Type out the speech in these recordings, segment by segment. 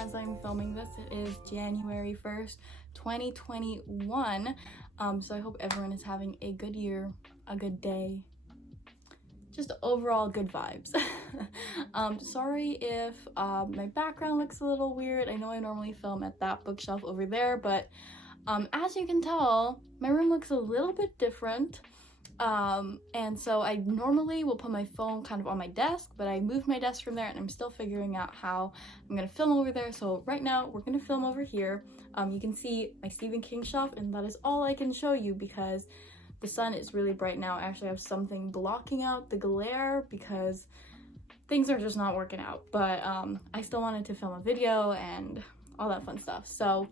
as I'm filming this, it is January 1st, 2021. So I hope everyone is having a good year, a good day, just overall good vibes. Sorry if my background looks a little weird. I know I normally film at that bookshelf over there, but as you can tell, my room looks a little bit different. And so I normally will put my phone kind of on my desk, but I moved my desk from there and I'm still figuring out how I'm gonna film over there. So right now we're gonna film over here. You can see my Stephen King shelf, and that is all I can show you because the sun is really bright now. I actually have something blocking out the glare because things are just not working out, but I still wanted to film a video and all that fun stuff. So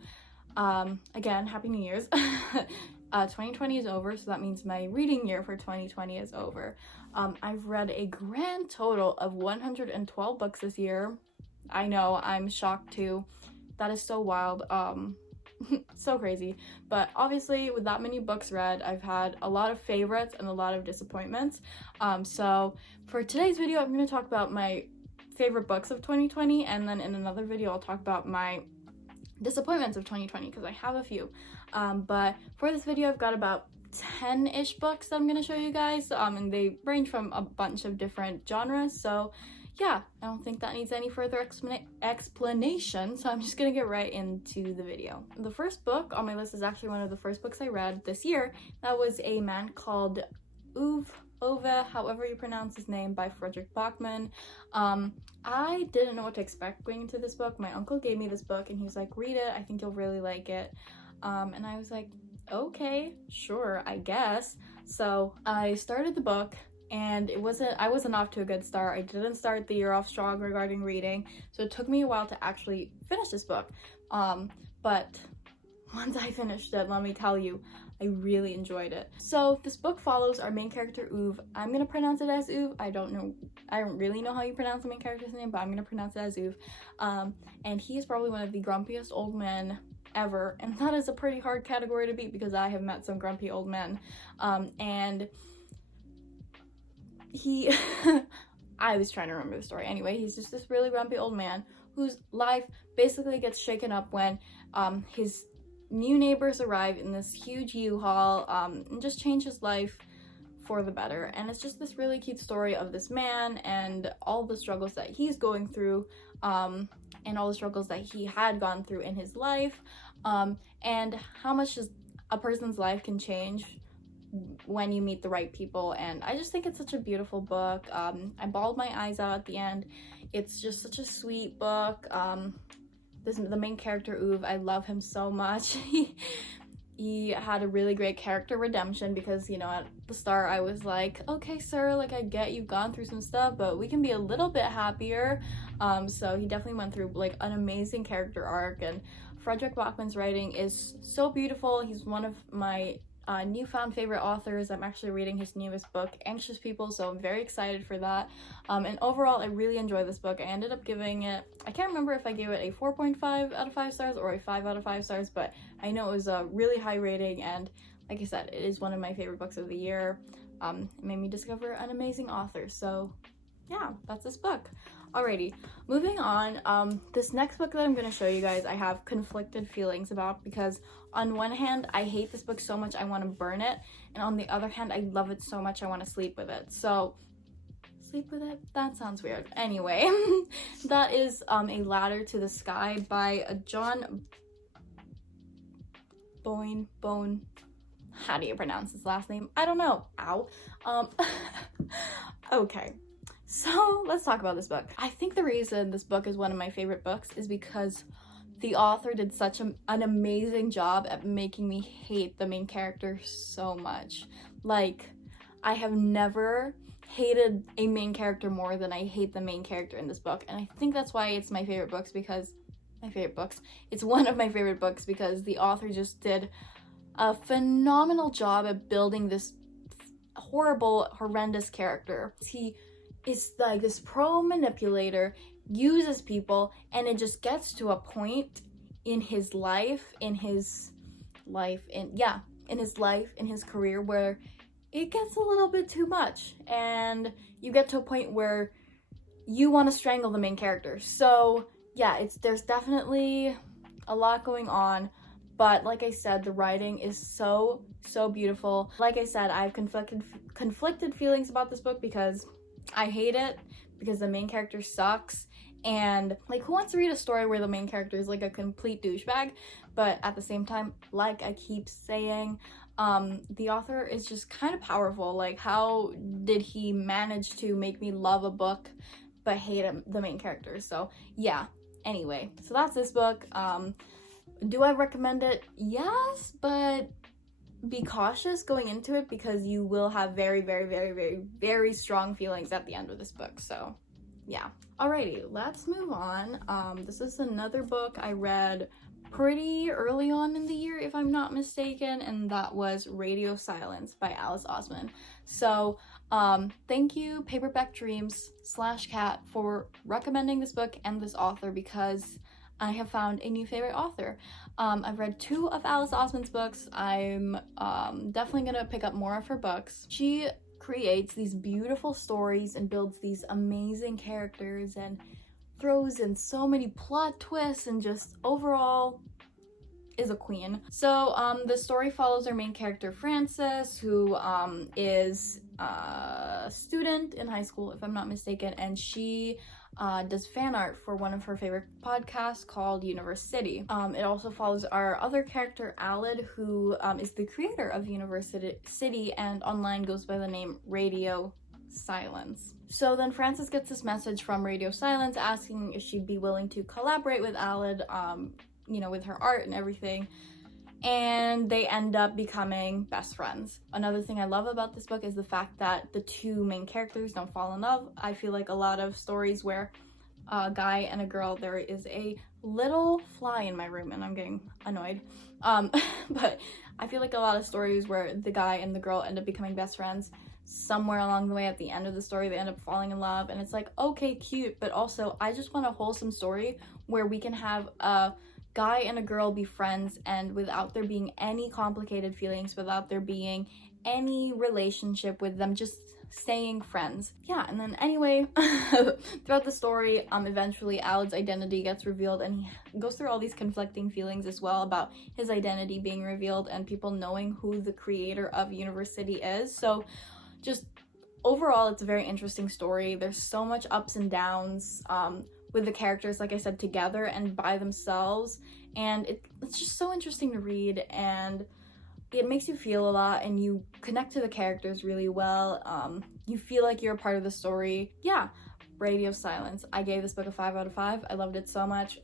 again, Happy New Year's. 2020 is over, so that means my reading year for 2020 is over. I've read a grand total of 112 books this year. I know, I'm shocked too. That is so wild. So crazy. But obviously with that many books read, I've had a lot of favorites and a lot of disappointments. So for today's video, I'm going to talk about my favorite books of 2020, and then in another video I'll talk about my disappointments of 2020 because I have a few. But for this video I've got about 10-ish books that I'm going to show you guys, and they range from a bunch of different genres. So yeah, I don't think that needs any further explanation, so I'm just gonna get right into the video. The first book on my list is actually one of the first books I read this year. That was A Man Called Ove, however you pronounce his name, by Frederick Bachman. I didn't know what to expect going into this book. My uncle gave me this book and he was like, read it, I think you'll really like it. And I was like, okay, sure, I guess. So I started the book, and I wasn't off to a good start. I didn't start the year off strong regarding reading, so it took me a while to actually finish this book. But once I finished it, let me tell you, I really enjoyed it. So this book follows our main character Uve. I'm gonna pronounce it as Uve. I don't really know how you pronounce the main character's name, but I'm gonna pronounce it as Uve. And he is probably one of the grumpiest old men ever, and that is a pretty hard category to beat because I have met some grumpy old men. And he I was trying to remember the story. Anyway, he's just this really grumpy old man whose life basically gets shaken up when his new neighbors arrive in this huge U-Haul and just change his life for the better. And it's just this really cute story of this man and all the struggles that he's going through, and all the struggles that he had gone through in his life, and how much a person's life can change when you meet the right people. And I just think it's such a beautiful book. I bawled my eyes out at the end. It's just such a sweet book. The main character Uve, I love him so much. He had a really great character redemption because, you know, at the start I was like, okay sir, like I get you've gone through some stuff, but we can be a little bit happier. So he definitely went through like an amazing character arc, and Frederick Bachman's writing is so beautiful. He's one of my newfound favorite authors. I'm actually reading his newest book, Anxious People, so I'm very excited for that. And overall, I really enjoyed this book. I ended up giving it, I can't remember if I gave it a 4.5 out of 5 stars or a 5 out of 5 stars, but I know it was a really high rating, and like I said, it is one of my favorite books of the year. It made me discover an amazing author, so yeah, that's this book. Alrighty, moving on. This next book that I'm going to show you guys, I have conflicted feelings about because on one hand, I hate this book so much I want to burn it, and on the other hand, I love it so much I want to sleep with it. So, sleep with it? That sounds weird. Anyway, that is A Ladder to the Sky by John Bone. How do you pronounce his last name? I don't know. Ow. Okay. So let's talk about this book. I think the reason this book is one of my favorite books is because the author did such an amazing job at making me hate the main character so much. Like, I have never hated a main character more than I hate the main character in this book. And I think that's why it's my favorite books, because it's one of my favorite books because the author just did a phenomenal job at building this horrible, horrendous character. He is like this pro manipulator, uses people, and it just gets to a point in his life, in his career where it gets a little bit too much, and you get to a point where you want to strangle the main character. So yeah, there's definitely a lot going on, but like I said, the writing is so beautiful. Like I said, I have conflicted feelings about this book because I hate it because the main character sucks, and like, who wants to read a story where the main character is like a complete douchebag? But at the same time, like I keep saying, the author is just kind of powerful. Like, how did he manage to make me love a book but hate the main character? So yeah, anyway, so that's this book. Do I recommend it? Yes, but be cautious going into it because you will have very strong feelings at the end of this book. So yeah. Alrighty, let's move on. This is another book I read pretty early on in the year, if I'm not mistaken, and that was Radio Silence by Alice Osman. So thank you, Paperback Dreams / Cat, for recommending this book and this author, because I have found a new favorite author. I've read 2 of Alice Osman's books. I'm definitely gonna pick up more of her books. She creates these beautiful stories and builds these amazing characters and throws in so many plot twists, and just overall is a queen. So the story follows our main character Frances, who is a student in high school, if I'm not mistaken, and she does fan art for one of her favorite podcasts called Universe City. It also follows our other character, Alid, who is the creator of Universe City and online goes by the name Radio Silence. So then Frances gets this message from Radio Silence asking if she'd be willing to collaborate with Alid, you know, with her art and everything. And they end up becoming best friends. Another thing I love about this book is the fact that the 2 main characters don't fall in love. I feel like a lot of stories where a guy and a girl, there is a little fly in my room and I'm getting annoyed. But I feel like a lot of stories where the guy and the girl end up becoming best friends, somewhere along the way at the end of the story they end up falling in love, and it's like, okay, cute, but also I just want a wholesome story where we can have a guy and a girl be friends, and without there being any complicated feelings, without there being any relationship with them, just staying friends. Yeah, and then anyway, throughout the story, eventually Alid's identity gets revealed, and he goes through all these conflicting feelings as well about his identity being revealed and people knowing who the creator of Universe City is. So just overall, it's a very interesting story. There's so much ups and downs with the characters, like I said, together and by themselves, and it's just so interesting to read, and it makes you feel a lot, and you connect to the characters really well. You feel like you're a part of the story. Yeah, Radio Silence. I gave this book a 5 out of 5. I loved it so much.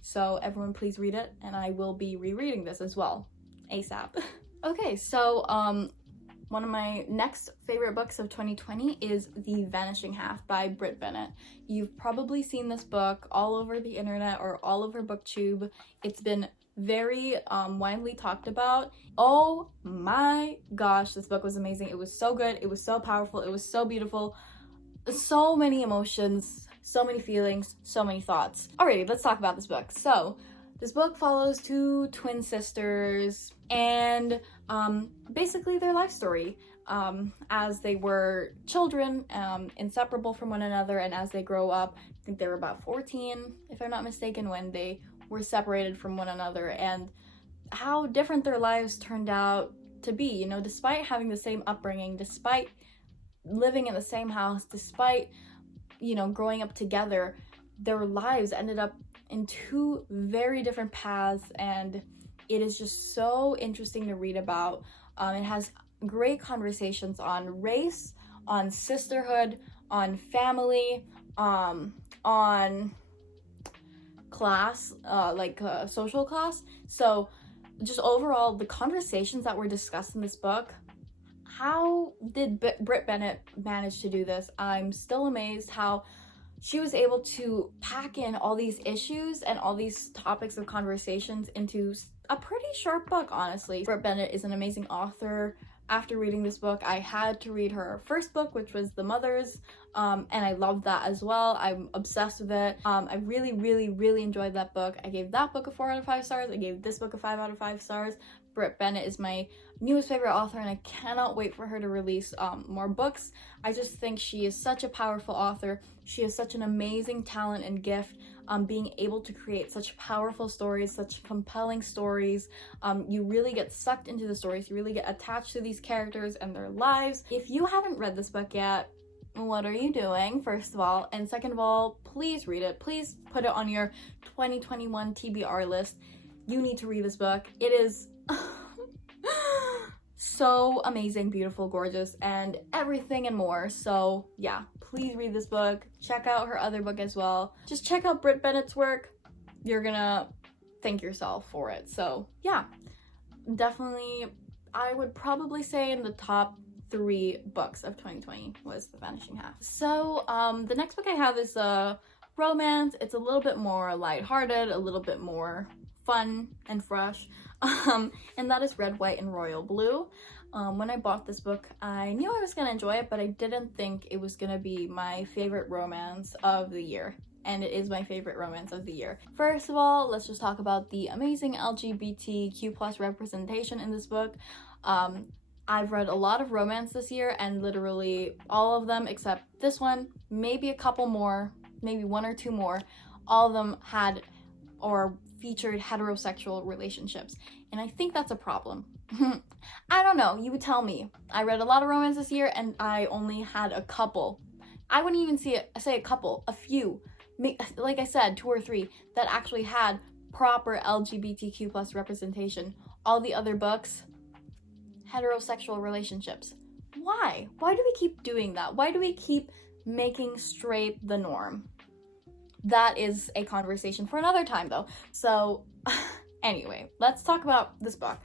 So everyone please read it, and I will be rereading this as well ASAP. Okay, so one of my next favorite books of 2020 is The Vanishing Half by Brit Bennett. You've probably seen this book all over the internet or all over BookTube. It's been very widely talked about. Oh my gosh, this book was amazing. It was so good. It was so powerful. It was so beautiful. So many emotions, so many feelings, so many thoughts. Alrighty, let's talk about this book. So this book follows 2 twin sisters and basically their life story as they were children, inseparable from one another, and as they grow up. I think they were about 14, if I'm not mistaken, when they were separated from one another, and how different their lives turned out to be, you know, despite having the same upbringing, despite living in the same house, despite, you know, growing up together, their lives ended up in 2 very different paths, and it is just so interesting to read about. It has great conversations on race, on sisterhood, on family, on class, social class. So just overall, the conversations that were discussed in this book, how did Brit Bennett manage to do this? I'm still amazed how she was able to pack in all these issues and all these topics of conversations into a pretty short book, honestly. Brit Bennett is an amazing author. After reading this book, I had to read her first book, which was The Mothers, and I loved that as well. I'm obsessed with it. I really enjoyed that book. I gave that book a 4 out of 5 stars. I gave this book a 5 out of 5 stars. Brit Bennett is my newest favorite author, and I cannot wait for her to release more books. I just think she is such a powerful author. She has such an amazing talent and gift, being able to create such powerful stories, such compelling stories. You really get sucked into the stories. You really get attached to these characters and their lives. If you haven't read this book yet, what are you doing, first of all? And second of all, please read it. Please put it on your 2021 TBR list. You need to read this book. It is so amazing, beautiful, gorgeous, and everything and more. So yeah, please read this book. Check out her other book as well. Just check out Britt Bennett's work. You're gonna thank yourself for it. So yeah, definitely, I would probably say in the top 3 books of 2020 was The Vanishing Half. So the next book I have is a romance. It's a little bit more lighthearted, a little bit more fun and fresh, and that is Red, White, and Royal Blue. When I bought this book, I knew I was gonna enjoy it, but I didn't think it was gonna be my favorite romance of the year. And it is my favorite romance of the year. First of all, let's just talk about the amazing LGBTQ+ representation in this book. I've read a lot of romance this year, and literally all of them except this one, maybe a couple more, maybe 1 or 2 more, all of them had or featured heterosexual relationships. And I think that's a problem. I don't know, you would tell me. I read a lot of romance this year and I only had a couple. I wouldn't even say a couple, a few. Like I said, 2 or 3 that actually had proper LGBTQ+ representation. All the other books, heterosexual relationships. Why? Why do we keep doing that? Why do we keep making straight the norm? That is a conversation for another time though. So anyway, let's talk about this book.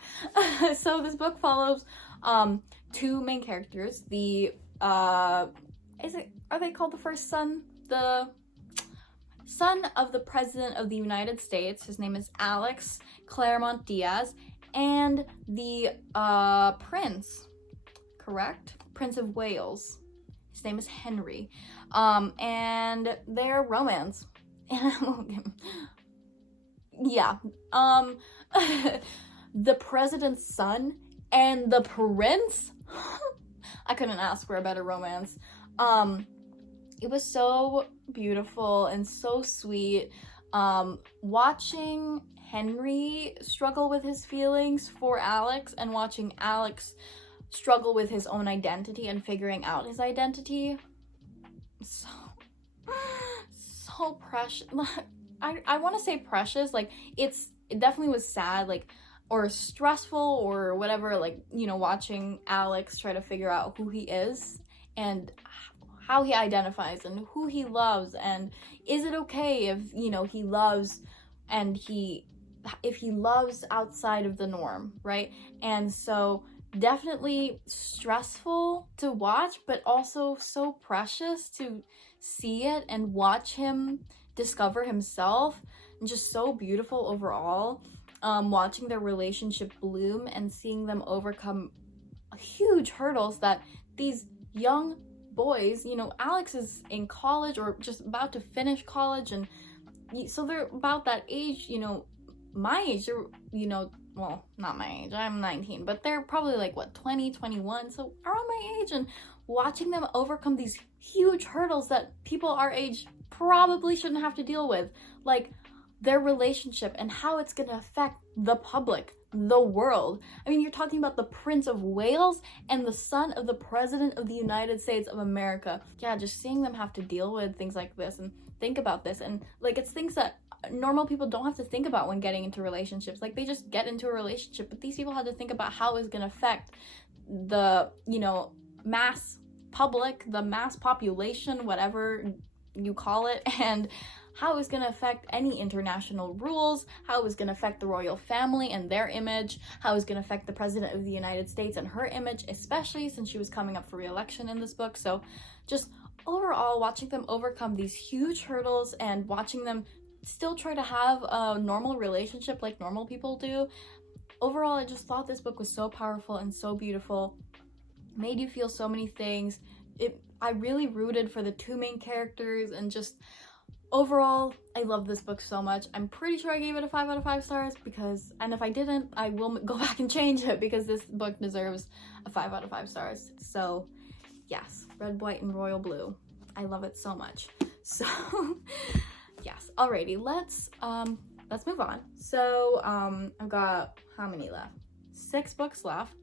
So this book follows 2 main characters. Are they called the first son? The son of the President of the United States. His name is Alex Claremont Diaz. And the prince, correct? Prince of Wales. His name is Henry. And their romance. Yeah. The president's son and the prince? I couldn't ask for a better romance. It was so beautiful and so sweet. Watching Henry struggle with his feelings for Alex and watching Alex struggle with his own identity and figuring out his identity. So precious. I want to say precious. Like, it definitely was sad, like, or stressful or whatever, like, you know, watching Alex try to figure out who he is and how he identifies and who he loves, and is it okay if, you know, he loves and if he loves outside of the norm, right? And so definitely stressful to watch, but also so precious to see it and watch him discover himself, and just so beautiful overall. Watching their relationship bloom and seeing them overcome huge hurdles that these young boys, you know, Alex is in college or just about to finish college, and so they're about that age, you know, my age, they're, you know, well, not my age, I'm 19, but they're probably like, what, 20, 21, so around my age, and watching them overcome these huge hurdles that people our age probably shouldn't have to deal with, like their relationship and how it's gonna affect the public, the world. I mean, you're talking about the Prince of Wales and the son of the President of the United States of America. Yeah, just seeing them have to deal with things like this and think about this, and like, it's things that normal people don't have to think about when getting into relationships. Like, they just get into a relationship, but these people had to think about how it's gonna affect the, you know, mass public, the mass population, whatever you call it, and how it's going to affect any international rules, how it's going to affect the royal family and their image, how it's going to affect the President of the United States and her image, especially since she was coming up for re-election in this book. So just overall, watching them overcome these huge hurdles and watching them still try to have a normal relationship like normal people do. Overall, I just thought this book was so powerful and so beautiful. Made you feel so many things. I really rooted for the 2 main characters, and just overall, I love this book so much. I'm pretty sure I gave it a 5 out of 5 stars and if I didn't, I will go back and change it because this book deserves a 5 out of 5 stars. So yes, Red, White, and Royal Blue. I love it so much. So yes, alrighty, let's move on. So I've got how many left? 6 books left.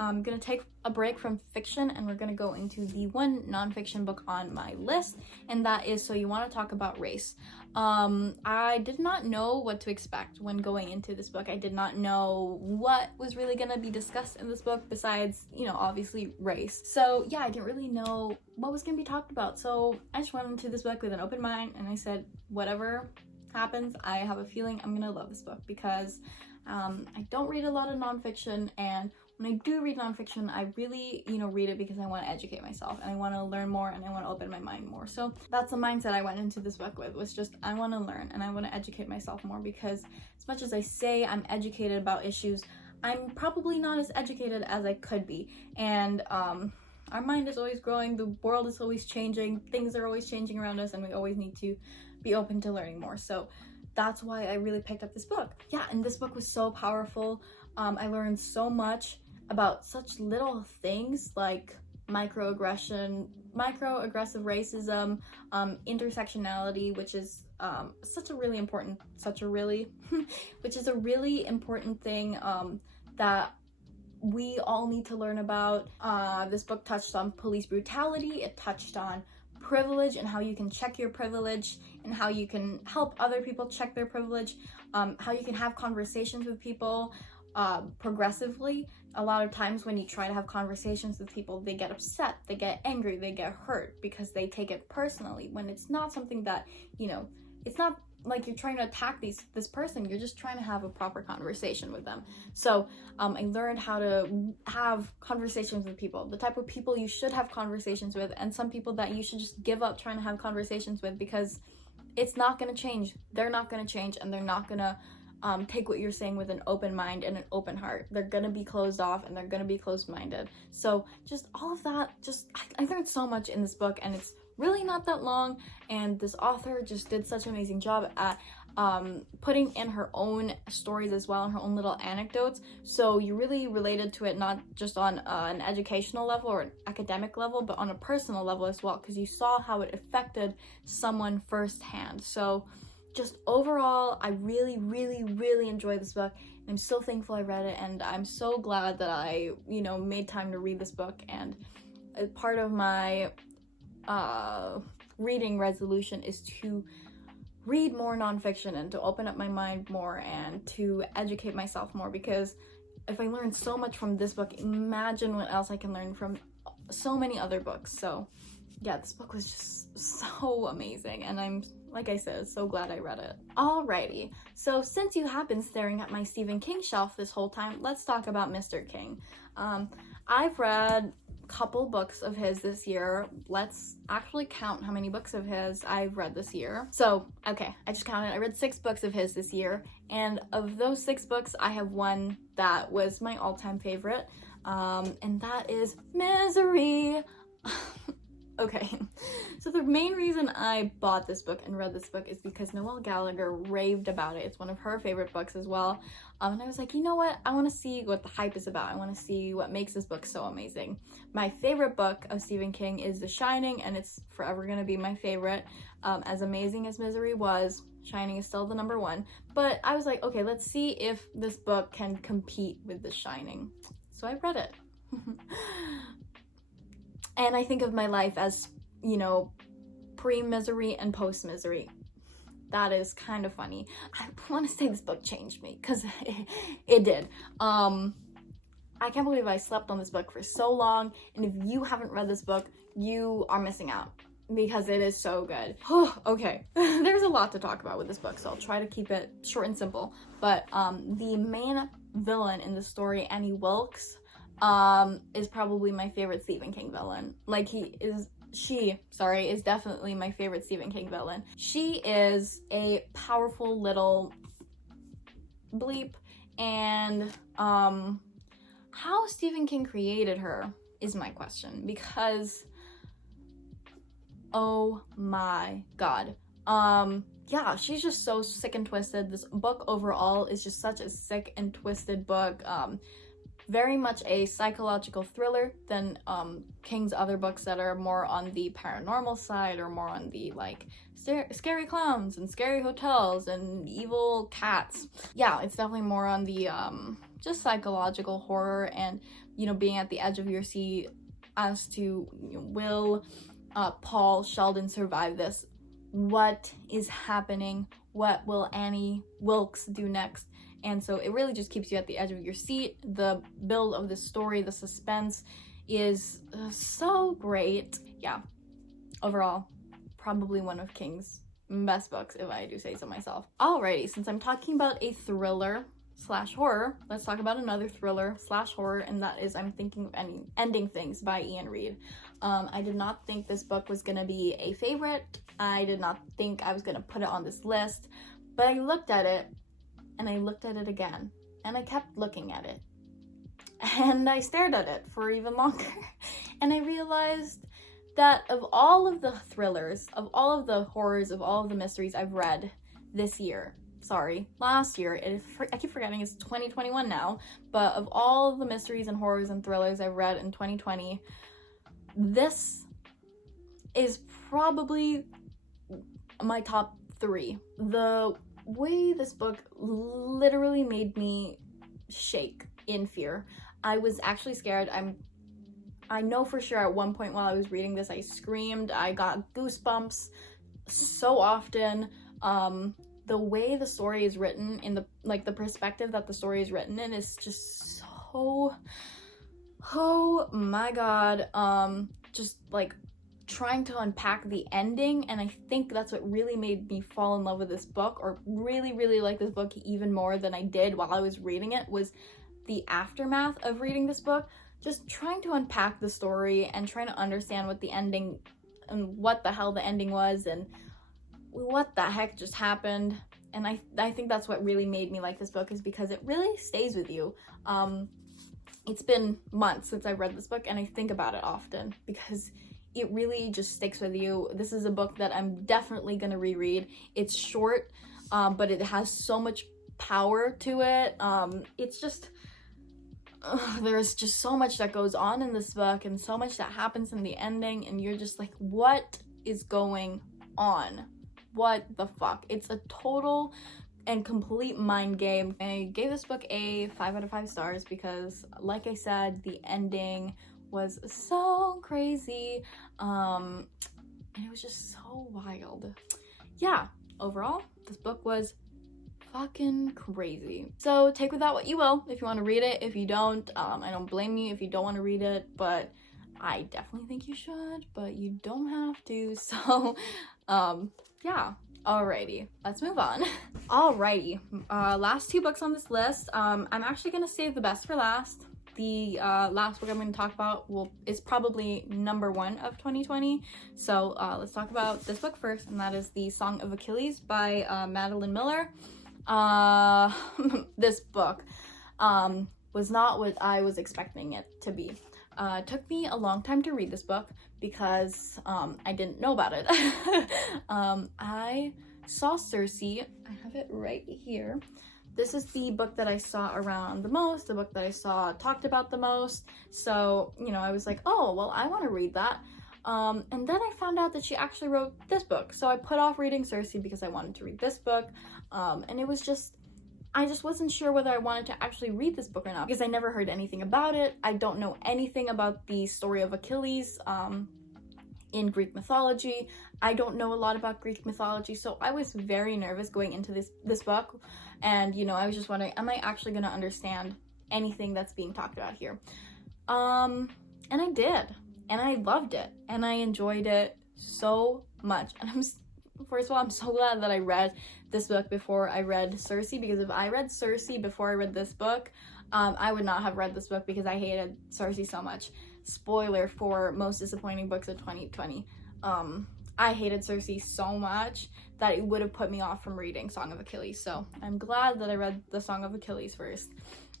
I'm gonna take a break from fiction and we're gonna go into the one nonfiction book on my list, and that is So You Want to Talk About Race. I did not know what to expect when going into this book. I did not know what was really gonna be discussed in this book besides, you know, obviously race. So yeah, I didn't really know what was gonna be talked about. So I just went into this book with an open mind and I said, whatever happens, I have a feeling I'm gonna love this book because I don't read a lot of nonfiction, and when I do read nonfiction, I really, you know, read it because I want to educate myself and I want to learn more and I want to open my mind more. So that's the mindset I went into this book with, was just I want to learn and I want to educate myself more, because as much as I say I'm educated about issues, I'm probably not as educated as I could be. And our mind is always growing, the world is always changing, things are always changing around us, and we always need to be open to learning more. So that's why I really picked up this book. Yeah, and this book was so powerful. I learned so much about such little things like microaggressive racism, intersectionality, which is which is a really important thing that we all need to learn about. This book touched on police brutality. It touched on privilege and how you can check your privilege and how you can help other people check their privilege, how you can have conversations with people progressively. A lot of times when you try to have conversations with people, they get upset, they get angry, they get hurt because they take it personally, when it's not something that, you know, it's not like you're trying to attack this person, you're just trying to have a proper conversation with them. So I learned how to have conversations with people, the type of people you should have conversations with, and some people that you should just give up trying to have conversations with, because it's not going to change. They're not going to change, and they're not going to take what you're saying with an open mind and an open heart. They're gonna be closed off and they're gonna be closed-minded. So just all of that, I learned so much in this book, and it's really not that long, and this author just did such an amazing job at putting in her own stories as well and her own little anecdotes, so you really related to it, not just on an educational level or an academic level, but on a personal level as well, because you saw how it affected someone firsthand. So just overall, I really, really, really enjoyed this book, and I'm so thankful I read it, and I'm so glad that I, you know, made time to read this book. And part of my reading resolution is to read more nonfiction and to open up my mind more and to educate myself more, because if I learned so much from this book, imagine what else I can learn from so many other books. So yeah, this book was just so amazing, and I'm, like I said, so glad I read it. Alrighty, so since you have been staring at my Stephen King shelf this whole time, let's talk about Mr. King. I've read a couple books of his this year. Let's actually count how many books of his I've read this year. So, okay, I just counted. I read 6 books of his this year, and of those 6 books, I have one that was my all-time favorite, and that is Misery. Okay, so the main reason I bought this book and read this book is because Noelle Gallagher raved about it. It's one of her favorite books as well. And I was like, you know what? I want to see what the hype is about. I want to see what makes this book so amazing. My favorite book of Stephen King is The Shining, and it's forever going to be my favorite. As amazing as Misery was, Shining is still the number 1. But I was like, okay, let's see if this book can compete with The Shining. So I read it. And I think of my life as, you know, pre-Misery and post-Misery. That is kind of funny. I want to say this book changed me, because it did. I can't believe I slept on this book for so long, and if you haven't read this book, you are missing out, because it is so good. Okay, there's a lot to talk about with this book, so I'll try to keep it short and simple. But the main villain in the story, Annie Wilkes, is probably my favorite Stephen King villain. Like, she is definitely my favorite Stephen King villain. She is a powerful little bleep, and how Stephen King created her is my question, because oh my god, Yeah, she's just so sick and twisted. This book overall is just such a sick and twisted book. Very much a psychological thriller than King's other books that are more on the paranormal side, or more on the like scary clowns and scary hotels and evil cats. Yeah, it's definitely more on the just psychological horror, and being at the edge of your seat as to, will Paul Sheldon survive this? What is happening? What will Annie Wilkes do next? And so it really just keeps you at the edge of your seat. The build of the story, the suspense is so great. Yeah, overall, probably one of King's best books, if I do say so myself. Alrighty, since I'm talking about a thriller / horror, let's talk about another thriller / horror, and that is I'm Thinking of Ending Things by Ian Reid. I did not think this book was gonna be a favorite. I did not think I was gonna put it on this list, but I looked at it, and I looked at it again, and I kept looking at it, and I stared at it for even longer, and I realized that of all of the thrillers, of all of the horrors, of all of the mysteries I've read this year, last year, I keep forgetting it's 2021 now, but of all the mysteries and horrors and thrillers I've read in 2020, this is probably my top 3. The way this book literally made me shake in fear. I was actually scared. I know for sure at one point while I was reading this, I screamed. I got goosebumps so often. The way the story is written, in the perspective that the story is written in, is just so, oh my god. Just like trying to unpack the ending, and I think that's what really made me fall in love with this book, or really like this book even more than I did while I was reading it, was the aftermath of reading this book. Just trying to unpack the story and trying to understand what the ending, and what the hell the ending was, and what the heck just happened. And I think that's what really made me like this book, is because it really stays with you. It's been months since I read this book, and I think about it often because it really just sticks with you. This is a book that I'm definitely gonna reread. It's short, but it has so much power to it. It's just, there's just so much that goes on in this book, and so much that happens in the ending, and you're just like, what is going on? What the fuck? It's a total and complete mind game. I gave this book a 5 out of 5 stars because, like I said, the ending was so crazy, and it was just so wild. Yeah, overall, this book was fucking crazy. So take with that what you will. If you want to read it, if you don't, I don't blame you if you don't want to read it, but I definitely think you should, but you don't have to. So yeah, alrighty, let's move on. Alrighty, last 2 books on this list. I'm actually gonna save the best for last. The last book I'm going to talk about is probably number 1 of 2020. So let's talk about this book first, and that is The Song of Achilles by Madeline Miller. This book was not what I was expecting it to be. It took me a long time to read this book because I didn't know about it. I saw Circe. I have it right here. This is the book that I saw around the most, the book that I saw talked about the most. So, I was like, oh, well, I want to read that. And then I found out that she actually wrote this book. So I put off reading Circe because I wanted to read this book. And it was just, I just wasn't sure whether I wanted to actually read this book or not, because I never heard anything about it. I don't know anything about the story of Achilles in Greek mythology. I don't know a lot about Greek mythology, so I was very nervous going into this book. And, I was just wondering, am I actually going to understand anything that's being talked about here? And I did. And I loved it. And I enjoyed it so much. And first of all, I'm so glad that I read this book before I read Circe, because if I read Circe before I read this book, I would not have read this book because I hated Circe so much. Spoiler for most disappointing books of 2020. I hated Circe so much that it would have put me off from reading Song of Achilles. So I'm glad that I read the Song of Achilles first.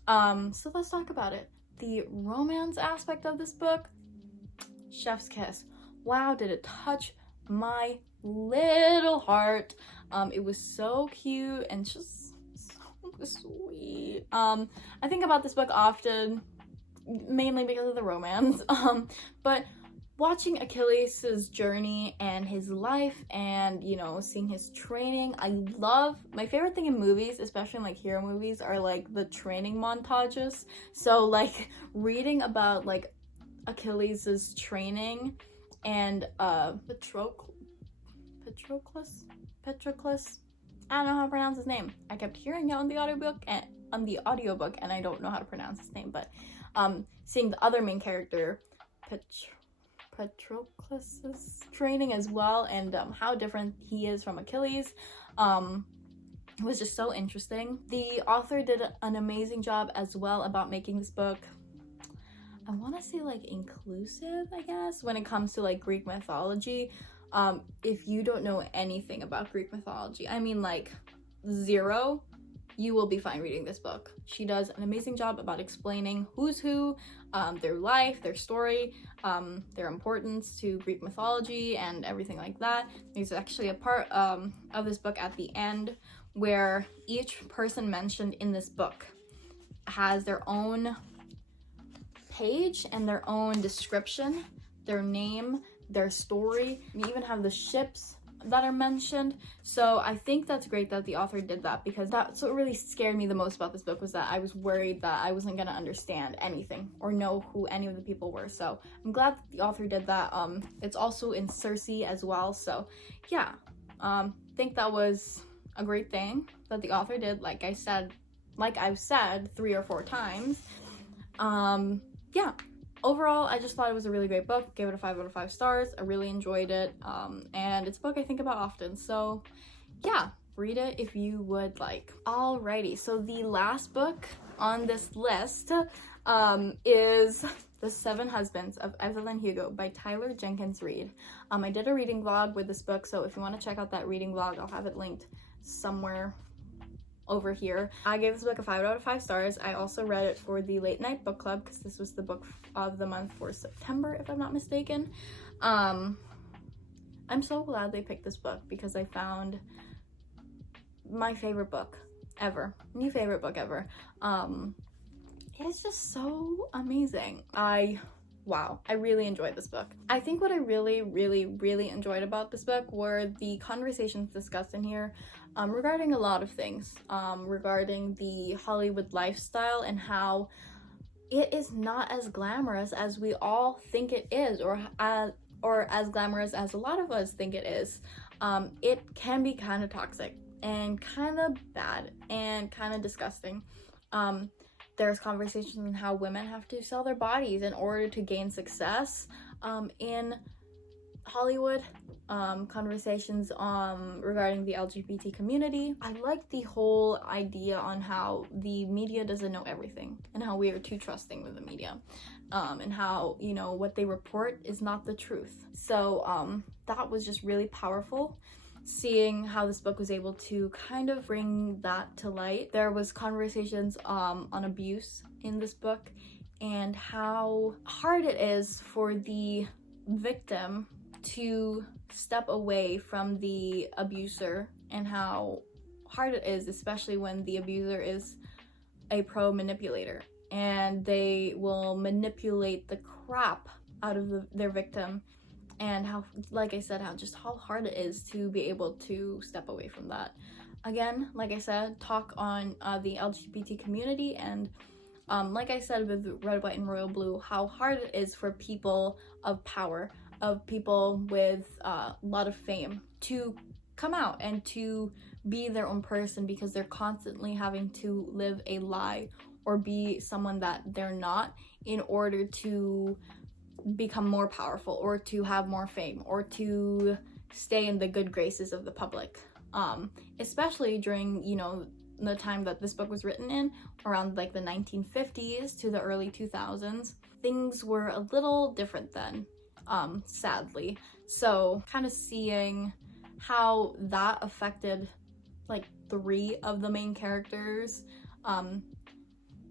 So let's talk about it. The romance aspect of this book, chef's kiss. Wow, did it touch my little heart. It was so cute and just so sweet. I think about this book often, mainly because of the romance. But watching Achilles' journey and his life and, you know, seeing his training, my favorite thing in movies, especially in like hero movies, are like the training montages. So like reading about like Achilles' training and Patroclus, I don't know how to pronounce his name. I kept hearing it on the audiobook and I don't know how to pronounce his name, but seeing the other main character Patroclus's training as well, and how different he is from Achilles, was just so interesting. The author did an amazing job as well about making this book, I want to say like inclusive, I guess, when it comes to like Greek mythology. If you don't know anything about Greek mythology, I mean like zero, you will be fine reading this book. She does an amazing job about explaining who's who, their life, their story, their importance to Greek mythology and everything like that. There's actually a part of this book at the end where each person mentioned in this book has their own page and their own description, their name, their story. We even have the ships that are mentioned. So I think that's great that the author did that, because that's what really scared me the most about this book, was that I was worried that I wasn't gonna understand anything or know who any of the people were. So I'm glad that the author did that. It's also in Circe as well. So yeah, think that was a great thing that the author did. Like I've said 3 or 4 times. Yeah, overall, I just thought it was a really great book. Gave it a 5 out of 5 stars. I really enjoyed it. And it's a book I think about often. So yeah, read it if you would like. Alrighty, so the last book on this list is The 7 Husbands of Evelyn Hugo by Tyler Jenkins Reid. I did a reading vlog with this book, so if you want to check out that reading vlog, I'll have it linked somewhere over here. I gave this book a 5 out of 5 stars. I also read it for the late night book club, because this was the book of the month for September, if I'm not mistaken. I'm so glad they picked this book, because I found my favorite book ever, new favorite book ever. It's just so amazing. Wow, I really enjoyed this book. I think what I really enjoyed about this book were the conversations discussed in here regarding a lot of things, regarding the Hollywood lifestyle and how it is not as glamorous as we all think it is, or as glamorous as a lot of us think it is. It can be kind of toxic and kind of bad and kind of disgusting. There's conversations on how women have to sell their bodies in order to gain success in Hollywood. Conversations regarding the LGBT community. I like the whole idea on how the media doesn't know everything and how we are too trusting with the media, and how, you know, what they report is not the truth. So that was just really powerful, seeing how this book was able to kind of bring that to light. There was conversations on abuse in this book, and how hard it is for the victim to step away from the abuser, and how hard it is, especially when the abuser is a pro manipulator and they will manipulate the crap out of their victim, and how, like I said, how hard it is to be able to step away from that. Again, like I said, talk on the LGBT community, and like I said with Red, White, and Royal Blue, how hard it is for people of power, of people with a lot of fame, to come out and to be their own person, because they're constantly having to live a lie or be someone that they're not in order to become more powerful, or to have more fame, or to stay in the good graces of the public. Especially during, you know, the time that this book was written in, around like the 1950s to the early 2000s. Things were a little different then, sadly. So kind of seeing how that affected like 3 of the main characters,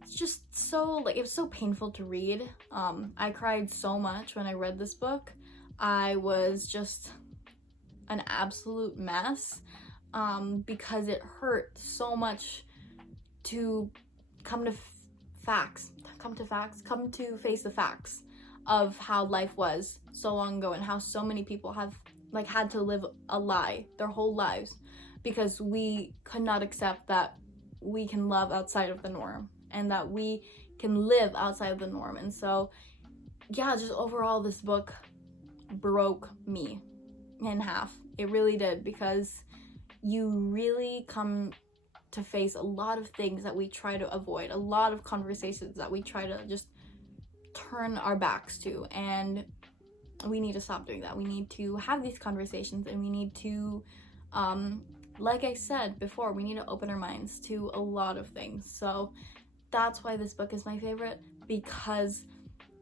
it's just so, like, it was so painful to read. I cried so much when I read this book. I was just an absolute mess, because it hurt so much to come to face the facts of how life was so long ago, and how so many people have like had to live a lie their whole lives because we could not accept that we can love outside of the norm and that we can live outside of the norm. And so yeah, just overall this book broke me in half. It really did, because you really come to face a lot of things that we try to avoid, a lot of conversations that we try to just turn our backs to, and we need to stop doing that. We need to have these conversations, and we need to, like I said before, we need to open our minds to a lot of things. So that's why this book is my favorite, because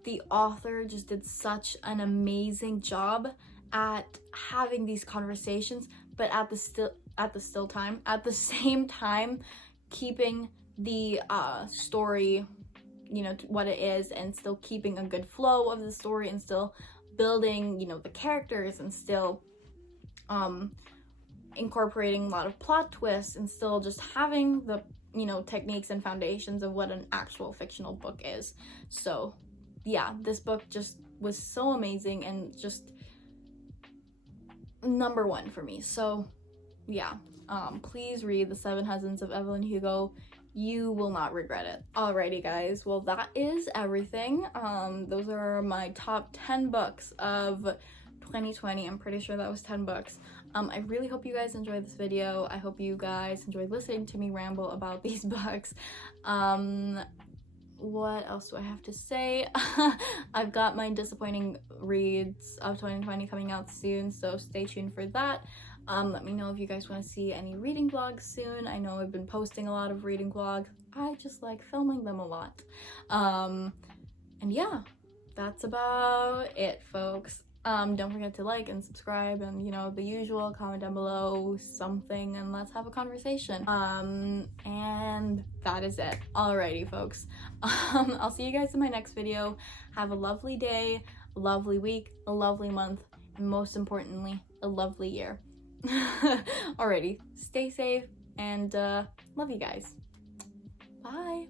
the author just did such an amazing job at having these conversations, but at the same time keeping the story, you know, what it is, and still keeping a good flow of the story, and still building, you know, the characters, and still incorporating a lot of plot twists, and still just having the, you know, techniques and foundations of what an actual fictional book is. So yeah, this book just was so amazing, and just number one for me. So yeah, please read The Seven Husbands of Evelyn Hugo. You will not regret it. Alrighty guys, well that is everything. Those are my top 10 books of 2020. I'm pretty sure that was 10 books. I really hope you guys enjoyed this video. I hope you guys enjoyed listening to me ramble about these books. What else do I have to say? I've got my disappointing reads of 2020 coming out soon, so stay tuned for that. Let me know if you guys want to see any reading vlogs soon. I know I've been posting a lot of reading vlogs. I just like filming them a lot. And yeah, that's about it, folks. Don't forget to like and subscribe, and you know, the usual, comment down below something and let's have a conversation. And that is it. Alrighty folks, I'll see you guys in my next video. Have a lovely day, a lovely week, a lovely month, and most importantly, a lovely year. Alrighty, stay safe, and love you guys. Bye.